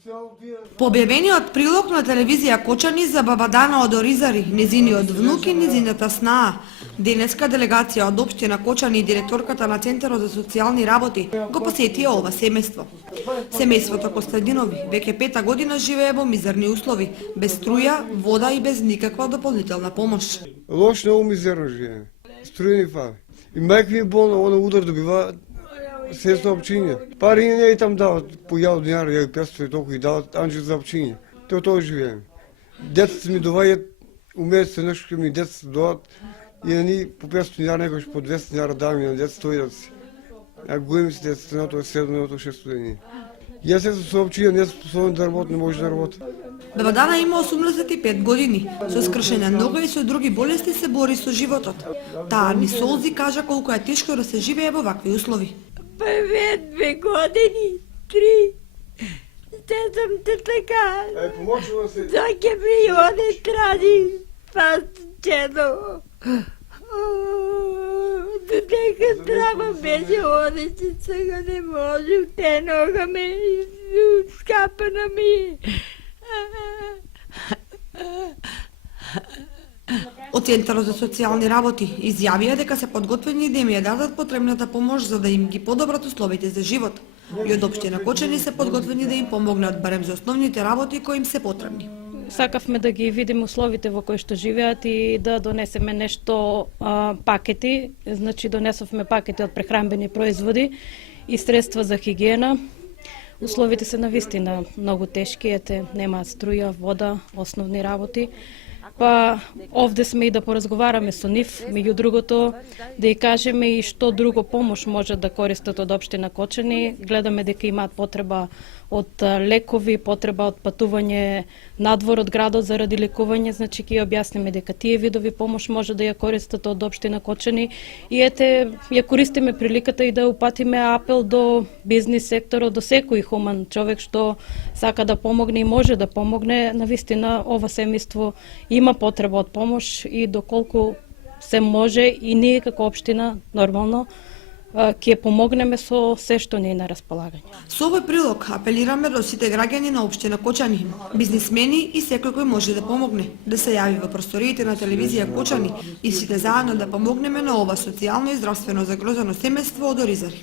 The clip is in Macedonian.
По објавениот прилог на телевизија Кочани за Бабадана од Оризари, незиниот внук и незината снаа, денеска делегација од општина Кочани и директорката на Центарот за социјални работи го посетија ова семејство. Семејството Костадинови веќе 5 година живее во мизерни услови, без струја, вода и без никаква дополнителна помош. Лош, много мизерно живее. Струјни фали. И мајка ми е болна, она удар добива сестра опчиња. Пари не и там дават по 1000 динари, 1500 и толку и дават анџел за опчиња. Тоа живееме. Децата ми доваѓаат, умеат се нешто ми децата доаѓаат и на ни по 500 динари, некојаш по 200 динари даваме на децата тојдат си. А големи си децата, едното е 7, едното е 6 години. Јас се со опчиња не способен да работам, не може да работам. Бабадана има 85 години, со скршена нога и со други болести се бори со животот. Таа ни солзи кажа колку е тешко да се живее во вакви услови. Прве 2 години, 3. Те сум те така. Помочува се. Доаѓа ми оне тради, па чедо. Додека треба беше оне, че сега не може, те нога ме скапана ми. Од Центарот за социјални работи изјавија дека се подготвени да им ја дадат потребната помош за да им ги подобрат условите за живот. И од општина Кочани се подготвени да им помогнат барем за основните работи кои им се потребни. Сакавме да ги видиме условите во кои што живеат и да донесеме нешто пакети, значи донесовме пакети од прехранбени производи и средства за хигиена. Условите се навистина многу тешки, ете, нема струја, вода, основни работи. Па овде сме и да поразговараме со нив, меѓу другото да и кажеме и што друго помош може да користат од општина Кочани. Гледаме дека имаат потреба од лекови, потреба од патување надвор од градот заради лекување, значи ќе објасниме дека тие видови помош може да ја користат од општина Кочани и ете ја користиме приликата и да упатиме апел до бизнис секторот, до секој хуман човек што сака да помогне и може да помогне. Навистина ова семејство има потреба од помош и доколку се може и ние како општина нормално ќе помогнеме со се што не е на располагање. Со овој прилог апелираме до сите граѓани на општина Кочани, бизнисмени и секој кој може да помогне, да се јави во просториите на телевизија Кочани и сите заедно да помогнеме на ова социјално и здравствено загрозено семејство од Оризари.